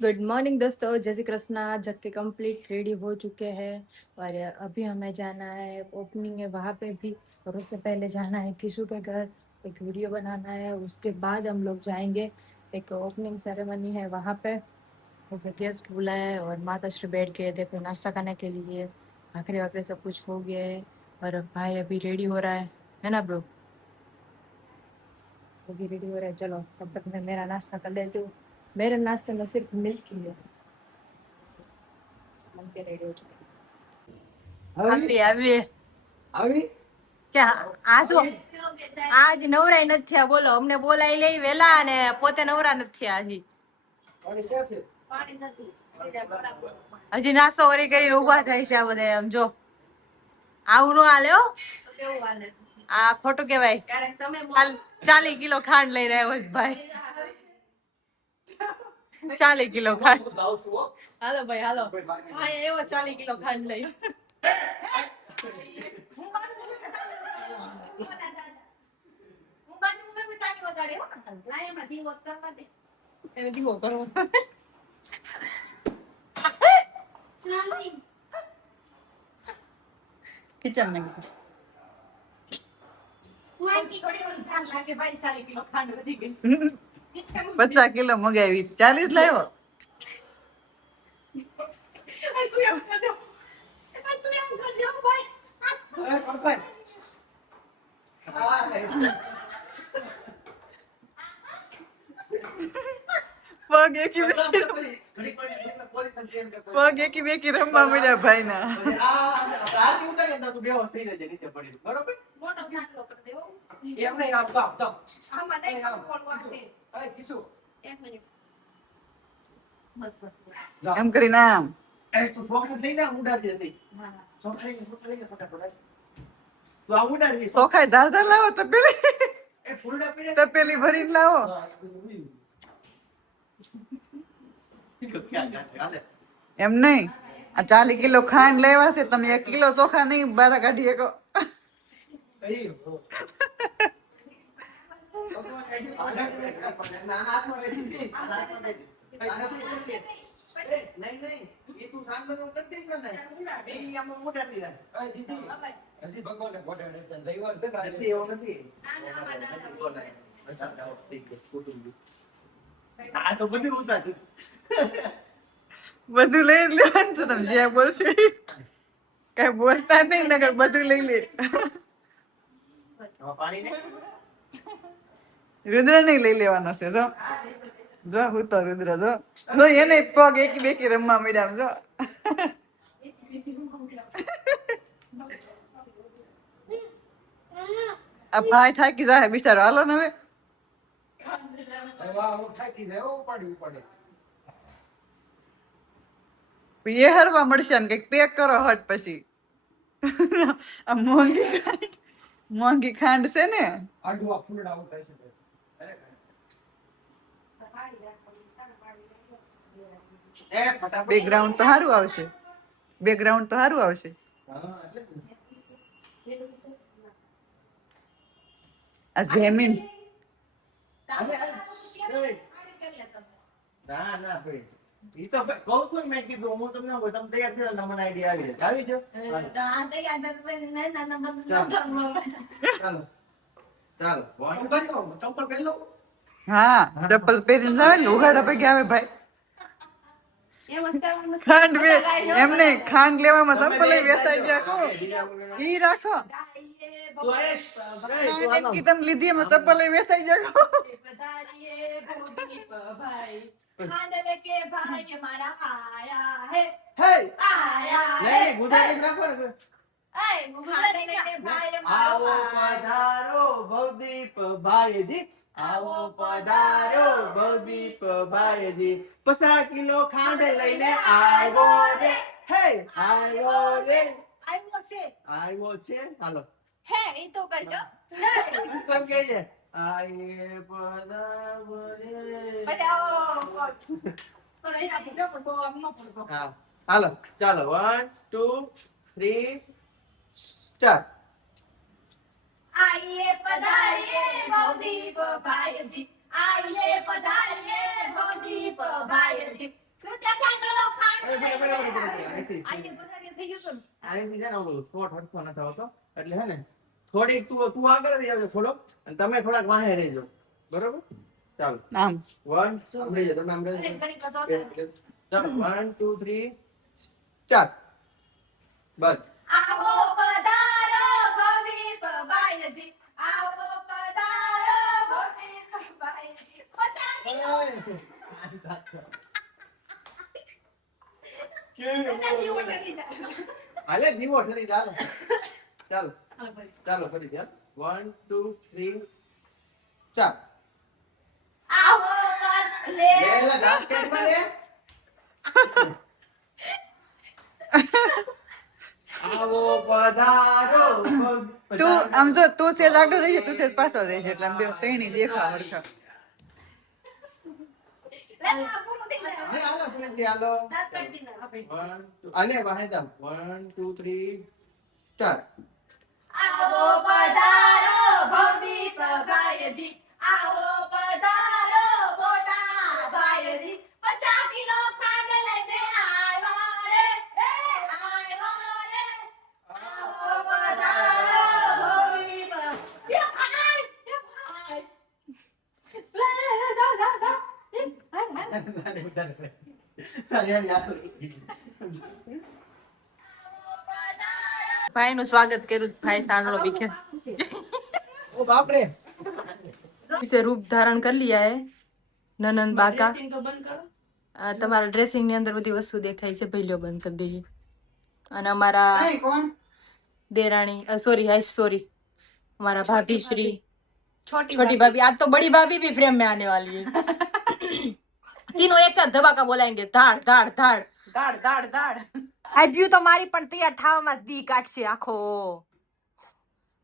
Good morning दोस्तों, जय श्री कृष्णा। जग के कंप्लीट रेडी हो चुके हैं और अभी हमें जाना है, ओपनिंग है वहाँ पे भी। और उससे पहले जाना है किशु के घर, एक वीडियो बनाना है। उसके बाद हम लोग जाएंगे, एक ओपनिंग सेरेमनी है वहाँ पे। जैसे गेस्ट बुलाया है और माता श्री बैठ के देखो नाश्ता करने के लिए। भाखरे वाखरे सब कुछ हो गया है और भाई अभी रेडी हो रहा है ना ब्रो? अभी रेडी हो रहा है। चलो तब तक मैं मेरा नाश्ता कर लेती हूँ। मेरे नाश्ते में सिर्फ मिल्क ही है। बन के रेडी हो चुके हैं। આવી આવી આવી કે આજ આજ નવરાઈ નથી થયા, બોલો. અમને બોલાઈ લઈ વેલા અને પોતે નવરા નથી થયા હજી. હજી નાસ્તો કરી કરીને ઉભા થાય છે આ બધા. એમ જો આવું નો હાલે હો. આ ખોટું કેવાય. 40 કિલો ખાંડ લઈને આવ્યો છે ભાઈ. 40 કિલો ખાંડ. હાલો ભાઈ હાલો. હા એવો 40 કિલો ખાંડ લઈ. એને દીવો કરવો. કિચન में 50 કિલો મગાવી 40 લાવ્યો. પગ એકી બેકી રમવા મળ્યા ભાઈ ના. એમ કરીને આમ સોખાય દાદા લાવો તપેલી ભરીને લાવો. એમ નહીં, આ 40 કિલો ખાંડ લેવા છે, તમે 1 કિલો ચોખા નહીં બાધા કાઢી શકો. બધું લઈ લેવાનું છે, તમે જે બોલશો કઈ બોલતા નહીં, નગર બધું લઈ લે. રુદ્ર નહીં લઈ લેવાનો છે. જો જો હું તો રુદ્ર જો જો એને પગ એકી બેકી રમવા મળ્યા. જો આ ભાઈ થાકી જાય બિચારો. હાલો ને હવે એ હરવા મળશે ને કઈક પેક કરો હટ પછી. આ મોંઘી ખાંડ છે ને. બેકગ્રાઉન્ડ તો સારું આવશે. બેકગ્રાઉન્ડ તો સારું આવશે. આ જેમીન ના ના ભાઈ ઈ તો કહું છું મેં કીધું હું તમને તમે તૈયાર થયો મને આઈડિયા આવી જાય. ચાલો ચંપલ પહેરી લો. હા ચપ્પલ પહેરીને જાવે ને ઉઘાડા પગે આવે ભાઈ. ખાંડ એમને ખાંડ લેવામાં ચપ્પલ વેસાઈ ગયા. ઈ રાખો તમે લીધી એમાં ચપ્પલ વેસાઈ જાય. આવો પધારો ભવદીપ ભાઈજી, આવો પધારો ભવદીપ ભાઈજી, 50 કિલો ખાંડ લઈને આવ્યો રે. હે આવ્યો રે. આવ્યો છે. હાલો હે ઈ તો કરજો. કેમ કે છે આયે પધારો રે. હા હાલો ચાલો 1 2 3 4. આઈએ પધારીએ ભવદીપ ભાઈજી, આઈએ પધારીએ ભવદીપ ભાઈજી, અહીંથી છે ને ઓલું શોર્ટ હરખો નથી આવતો એટલે હે ને થોડીક તું આગળ રહી આવજો થોડોક અને તમે થોડાક વાહે રહેજો બરોબર ચાલો આમ 1 આમ રહી જાઓ તમે આમ રહી જાઓ ચાલો 1 2 3 4 બસ આવો પધારો ભવદીપભાઈજી, આવો પધારો ભવદીપભાઈજી. હાલે દીવો ઠરી ચાલો ચાલો ચાલો ફરી ચાલ 1 2 3 4 આવો લે લે દાસ કેડમાં લે આવો પધારો તું આમ જો તું સેજ આગળ રહી તું સેજ પાછળ રહેશે એટલે આમ બે ત્રણેય દેખાવ હરખા. હાલો ફરીથી હાલો 1 2 આલે વાહે જામ 1 2 3 4 આવો પધારો ભવદીપભાઈજી, આવો પધારો મોટાભાઈજી. 50 કિલો ખાંડ લઈને આવ્યો રે, આવ્યો રે. આવો પધારો ભવદીપભાઈ. લે, જા, જા, જા. ભાઈ નું સ્વાગત કર્યું. ભાઈ સાંડલો બીખે ઓ બાપ રે વિશે રૂપ ધારણ કરી लिया है નનન બાકા. તમારા ડ્રેસિંગ ની અંદર બધી વસ્તુ દેખાય છે. પહેલો બંધ કરી દઈએ. અને અમારા અહીં કોણ દેરાણી सॉरी हाय सॉरी हमारा भाभी श्री छोटी भाभी. आज तो बड़ी भाभी भी फ्रेम में आने वाली है. तीनों एक साथ धमाका बोलाएंगे. धाड़ धाड़ धाड़ દાડ દાડ દાડ. આપ્યું તો મારી પણ તૈયાર થવામાં દી કાઢશે આખો.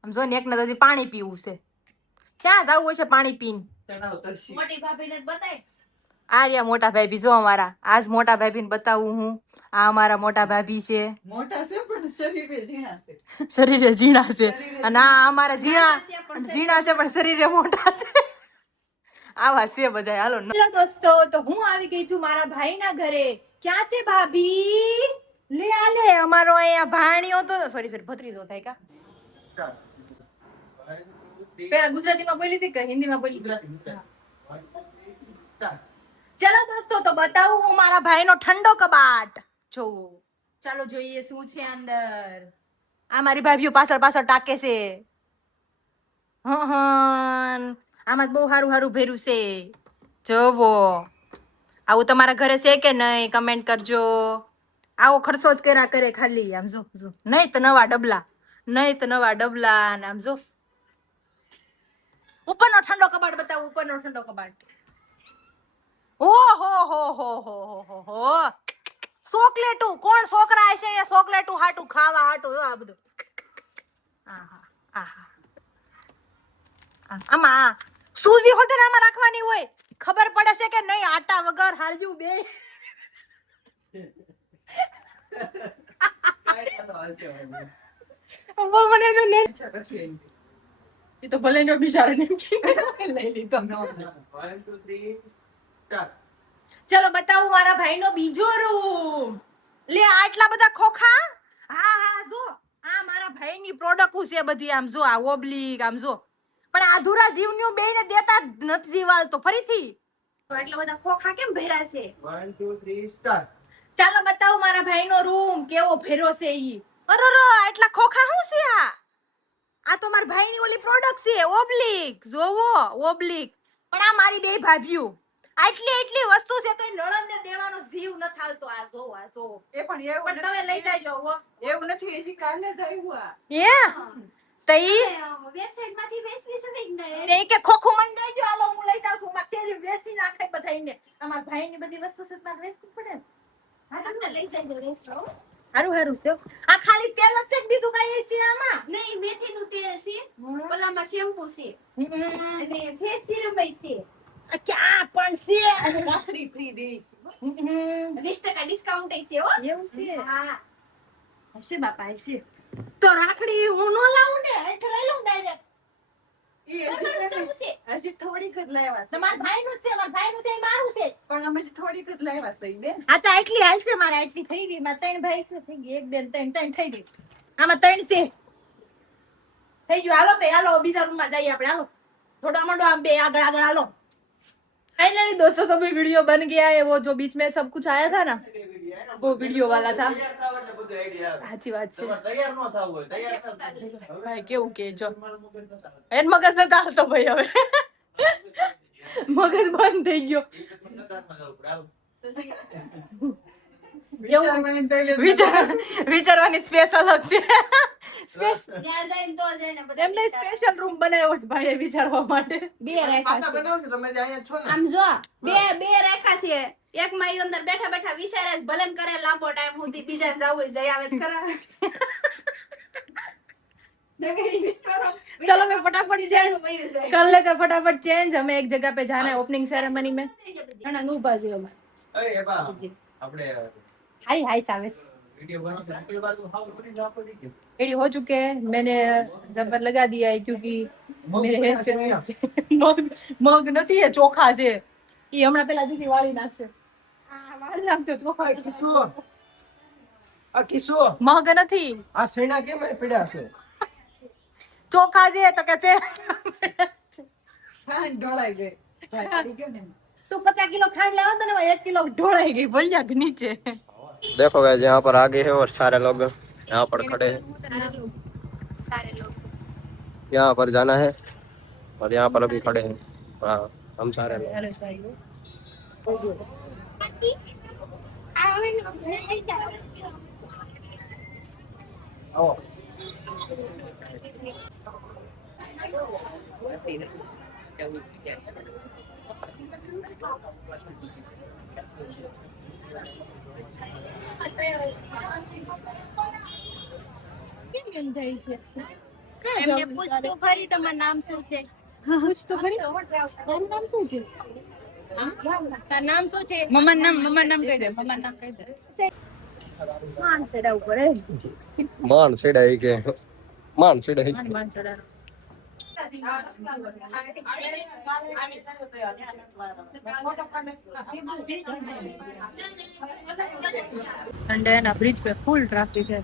આમ જો ને એકને તો હજી પાણી પીવું છે. ક્યાં જવું હોય છે પાણી પીને? મોટી ભાભીને જ બતાય. આ રહ્યા મોટા ભાભી. જો અમારા આજ મોટા ભાભીને બતાવું હું. આ અમારા મોટા ભાભી છે. મોટા છે પણ શરીરે ઝીણા છે. શરીરે ઝીણા છે અને આ અમારા ઝીણા છે પણ શરીરે મોટા છે. આવા છે બધા. હાલો હેલો દોસ્તો, તો હું આવી ગઈ છું મારા ભાઈના ઘરે. ક્યાં છે ભાભી? લે આ લે અમારો અહીંયા ભાણિયો તો સોરી ભત્રીજો થાય કા. પેલા ગુજરાતીમાં બોલી હતી કે હિન્દીમાં બોલી? ચલો દોસ્તો, તો બતાવું હું મારા ભાઈનો ઠંડો કબાટ જો. ચાલો જોઈએ શું છે અંદર. આ મારી ભાભીઓ પાછળ પાછળ ટાકે છે. આમાં બહુ સારું સારું ભર્યું છે. જોવો આવું તમારા ઘરે છે કે નહીં કમેન્ટ કરજો. આવો ખર્ચો જ કર્યા કરે ખાલી. આમ જો જો નહીં તો નવા ડબલા, નહીં તો નવા ડબલા. ને આમ જો ઉપરનો ઠંડો કબાટ બતાવું. ઉપરનો ઠંડો કબાટ. ઓહો હો હો હો હો હો. ચોકલેટું કોણ છોકરા છે એ ચોકલેટું હાટું ખાવા હાટું આ બધું. આહા આહા. આમાં સૂજી હોતે ને આમાં રાખવાની હોય. ખબર પડે છે કે નહીં આટા વગર હાળજુ બે. મને તો ને એ તો ભલે નો બિચારા ને લઈ લીધો. 1 2 3 4 ચલો બતાવું મારા ભાઈનો બીજો રૂમ. લે આટલા બધા ખોખા. હા હા જો આ મારા ભાઈની પ્રોડક્ટ છે બધી. આમ જો આ ઓબ્લિક આમ જો. પણ આધુરા જીવન્યુ બેને દેતા જ નથી જીવાલતો ફરીથી. એટલા બધા ખોખા કેમ ભર્યા છે? 1 2 3 સ્ટાર્ટ ચાલો બતાવું મારા ભાઈનો રૂમ કેવો ભર્યો છે ઈ. અરરો આટલા ખોખા શું છે આ? આ તો મારા ભાઈની ઓલી પ્રોડક્ટ છે ઓબ્લિક. જોવો ઓબ્લિક. પણ આ મારી બે ભાભીઓ આટલી વસ્તુ છે તો નણંદને દેવાનો જીવ ન થાલતો. આ જો આ જો. એ પણ એવું પણ તમે લઈ જાજો હો. એવું નથી હજી કાલે જ આવ્યું આ. હે તઈ વેબસાઈટ માંથી વેચવી શકે ને. તે કે ખોખું મન દઈ જો હાલો હું લઈ જાઉં છું. મારા શેરી વેચી નાખે બધાઈને. તમારા ભાઈની બધી વસ્તુ છે તમારે વેચવી પડે ને. હા તમને લઈ જાજો વેચો. હારું હારું છે. આ ખાલી તેલ જ છે કે બીજું કઈ છે આમાં? નહીં મેથીનું તેલ છે, ઓલામાં શેમ્પુ છે અને ફેસ સિરમ છે. ક્યાં પણ છે? રાખડી ફ્રી દે છે. 20% ડિસ્કાઉન્ટ છે હો. એવું છે? હા હશે બાપા હશે. તો રાખડી હું નો લાવું ને, અહીંથી લઈ લઉં ડાયરેક્ટ. ઈ હજી થોડીક જ લાવ્યા છે. તમારા ભાઈનું જ છે, મારા ભાઈનું છે, ઈ મારું છે. પણ અમે હજી થોડીક જ લાવ્યા છે ઈ બેન. આ તો આટલી હાલ છે, મારા આટલી થઈ ગઈ. મારા 3 ભાઈ છે, થઈ ગઈ. 1 2 3 3 થઈ ગઈ. આમાં 3 છે. થઈ ગયું. હાલો તે હાલો બીજા રૂમમાં જઈએ આપણે. હાલો થોડા મંડો આમ બે આગળ આગળ હાલો. फाइनली दोस्तों तो भी वीडियो बन गया है. वो जो बीच में सब कुछ आया था ना, वो वीडियो वाला था. તૈયાર થાવ એટલે બધું આઈડિયા આવે. સાચી વાત છે. તમારે તૈયાર ન થવું હોય તૈયાર થાવ. ભાઈ કેવું કે જો તમારું મગજ ન થાવ. એન મગજ નતો હાલતો ભાઈ. હવે મગજ બંધ થઈ ગયો. એ પછી નતારમાં જવું પડે. હાલો. એવું વિચારવાની સ્પેસ અલગ છે. એમને સ્પેશિયલ રૂમ બનાવ્યો છે ભાઈએ વિચારવા માટે. બે રાખ્યા પાછા છે. બનાવો કે તમે જે અહીંયા છો ને આમ જો બે રાખ્યા છે. એક માં ઈ અંદર બેઠા બેઠા વિચારે જ ભલે ને કરે લાંબો ટાઈમ સુધી, બીજા જાવું જઈ આવે તો ખરા. चलो मैं फटाफट चेंज कर लेते, फटाफट चेंज. हमें एक जगह पे जाना है ओपनिंग सेरेमनी में. ના નું બાજુ એમ. અરે એ બા આપણે हाय हाय साविस. વિડિયો બનાવશે આગળ બાજુ હાવ કરી જ આપો દી કે रेडी हो चुके हैं. मैंने रबर लगा दिया है क्योंकि मेरे हेयर पे मग નથી, એ ચોખા છે. ઈ હમણાં પેલા દીદી વાળી નાખશે. આ વાળી નાખજો ચોખા. આ કિસ્સો મગ નથી, આ સેણા કેમ પડ્યા છે ચોખા છે. તો કે છે ખાંડ ઢોળાઈ ગઈ. ભાઈ ગયો ને. તું 50 કિલો ખાંડ લાવો તો ને 1 કિલો ઢોળાઈ ગઈ ભૈયા કે નીચે. देखो गाइस यहाँ पर आगे है और सारे लोग यहाँ पर खड़े हैं. સારે લોગ यहाँ पर जाना है और यहाँ पर अभी खड़े हैं. हाँ हम सारे लोग. એમને પૂછ તો ખરી તમારું નામ શું છે? પૂછ તો ખરી તારું નામ શું છે? તારું નામ શું છે? મમ્મા નામ કહી દે. મમ્મા નામ કહી દે. માન સેડા ઉપર હે. मान सेड़ा ही के मान सेड़ा ही. માન ચડા. संडे ना ब्रिज पे फुल ट्रैफिक है.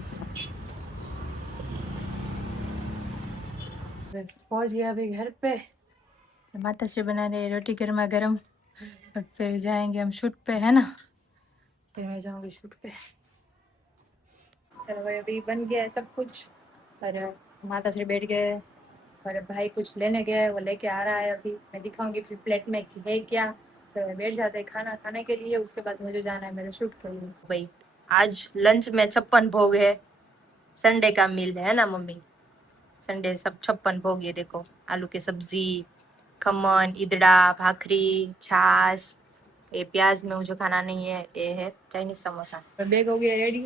पहुंच गया अभी घर पे. माता श्री बना रहे रोटी गर्मा गर्म और फिर जाएंगे हम शूट पे, है ना. फिर मैं जाऊंगी शूट पे. चलो भाई अभी बन गया है सब कुछ और माता श्री बैठ गए और भाई कुछ लेने गए, वो लेके आ रहा है. अभी मैं दिखाऊंगी फिर प्लेट में कि है क्या. तो बैठ जाते हैं खाना खाने के लिए. उसके बाद मुझे जाना है मेरे शूट के लिए. भाई आज लंच में 56 भोग है. संडे का मील है ना मम्मी. संडे सब 56 भोग है. देखो आलू की सब्जी, खमन, ईदड़ा, भाखरी, छाछ. ये प्याज में मुझे खाना नहीं है. ये है चाइनीज समोसा. बैग हो गया रेडी.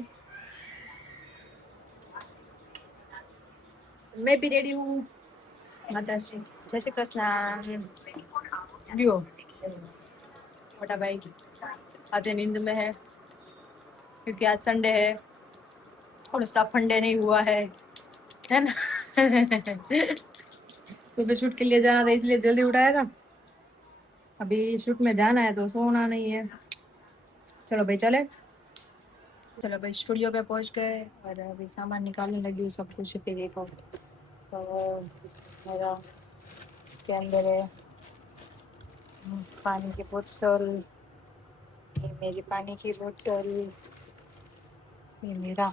मैं भी रेडी हूँ. माता श्री जय श्री कृष्ण. लियो छोटा भाई आज नींद में है क्योंकि आज संडे है और उसका फंडे नहीं हुआ है ना. सुबह शूट के लिए जाना था इसलिए जल्दी उठाया था. अभी शूट में जाना है तो सोना नहीं है. चलो भाई चले. चलो भाई स्टूडियो पे पहुंच गए और अभी सामान निकालने लगी हूँ सब कुछ. पे देखो तो मेरा के अंदर है पानी की बोतल, ये मेरी पानी की बोतल, ये मेरा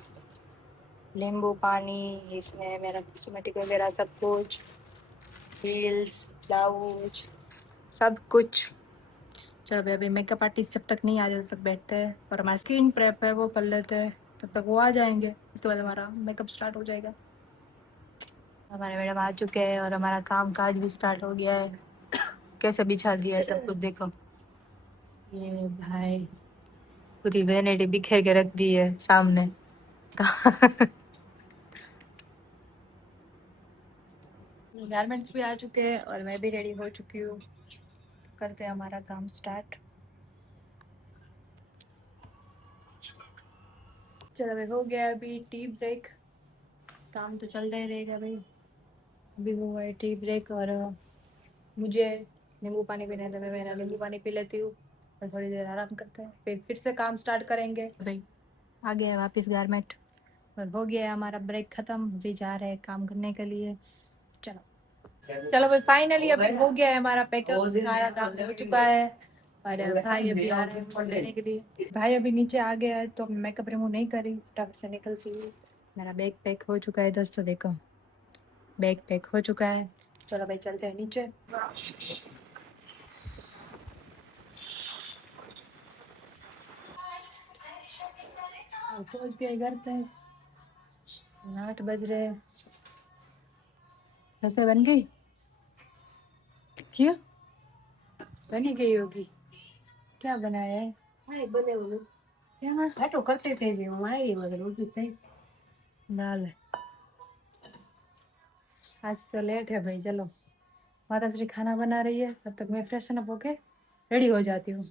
नींबू पानी, इसमें मेरा कॉस्मेटिक वगैरह सब कुछ, हील्स, ब्लाउज, सब कुछ. जब अभी मेकअप आर्टिस्ट जब तक नहीं आ जाए तब तक बैठते हैं और हमारा स्किन प्रेप है वो कर लेते हैं. तब तक वो आ जाएंगे. उसके बाद हमारा मेकअप स्टार्ट हो जाएगा. हमारे मैडम आ चुके हैं और हमारा काम काज भी स्टार्ट हो गया है. कैसे बिछा दिया है सब कुछ देखो. ये भाई पूरी वैनिटी बिखेर के रख दी है सामने. गारमेंट्स भी आ चुके हैं और मैं भी रेडी हो चुकी हूँ. करते हैं हमारा काम स्टार्ट. चलो भाई हो गया अभी टी ब्रेक. काम तो चलता ही रहेगा भाई. अभी हुआ है टी ब्रेक और मुझे नींबू पानी पीना है, तो मैं मेरा नींबू पानी पी लेती हूँ और थोड़ी देर आराम करते हैं, फिर से काम स्टार्ट करेंगे। भाई आ गया है वापस गारमेंट। और हो गया है हमारा ब्रेक खत्म, अभी जा रहे हैं काम करने के लिए। चलो भाई, फाइनली अभी हो गया है हमारा पैकअप, सारा काम हो चुका है और भाई अभी आ रहे हैं फोन लेने के लिए। भाई अभी नीचे आ गया है तो मेकअप रिमूव नहीं करी, फटाफट से निकलती हूँ। मेरा बैग पैक हो चुका है दोस्तों, देखो बैग पैक हो चुका है। चलो भाई चलते हैं नीचे। पहुंच गए घर पे, 8 बज रहे हैं। रसोई बन गई? क्यों बनी गई होगी? क्या बनाया है? हाय बने हुए क्या? घाटो करते थे जे હું આવી વગર ઊભી થઈ दाल है। आज तो लेट है भाई, चलो माता श्री खाना बना रही है, तब तक मैं फ्रेशन अप होके रेडी हो जाती हूँ।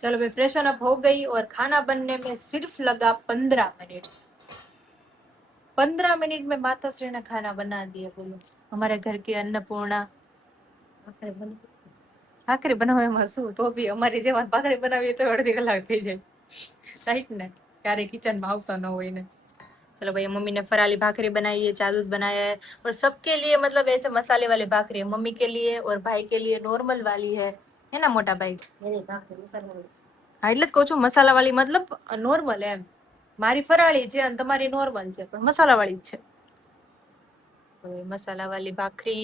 चलो भाई फ्रेशन अप हो गई और खाना बनने में सिर्फ लगा 15 मिनट। 15 मिनट में माता श्री ने खाना बना दिया। बोलो, हमारे घर की अन्नपूर्णा भाखरी બનાવવામાં શું, તો બી અમારી જેવા ભાખરી બનાવીએ તો અડધી કલાક થઈ જાય, રાઈટ ને? ક્યારે કિચનમાં આવતા ન હોય ને। चलो भैया मम्मी ने फराली भाखरी बनाई है, चादूद बनाया है और सबके लिए मतलब ऐसे मसाले वाली भाखरी है। मम्मी के लिए और भाई के लिए नॉर्मल वाली है ना मोटा भाई? એની ભાખરી મસાલા હા એટલે જ કહું છું મસાલા વાળી મતલબ નોર્મલ એમ। મારી ફરાળી છે અને તમારી નોર્મલ છે, પણ મસાલા વાળી જ છે। तो मसाला वाली भाखरी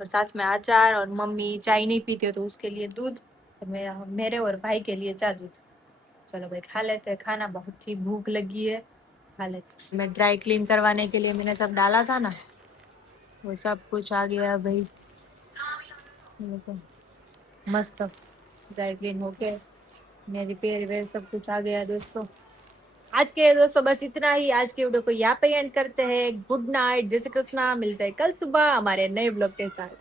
और साथ में अचार, और मम्मी चाय नहीं पीती हो तो उसके लिए दूध, और मेरे और भाई के लिए चा दूध। चलो भाई खा लेते हैं खाना, बहुत ही भूख लगी है, खा लेते। मैं ड्राई क्लीन करवाने के लिए मैंने सब डाला था ना, वो सब कुछ आ गया भाई। देखो मस्त ड्राई क्लीन होके मेरी पैर वेर सब कुछ आ गया दोस्तों। आज के दोस्तों बस इतना ही। आज के वीडियो को यहाँ पे एंड करते हैं। गुड नाइट, जय श्री कृष्णा। मिलते हैं कल सुबह हमारे नए ब्लॉग के साथ।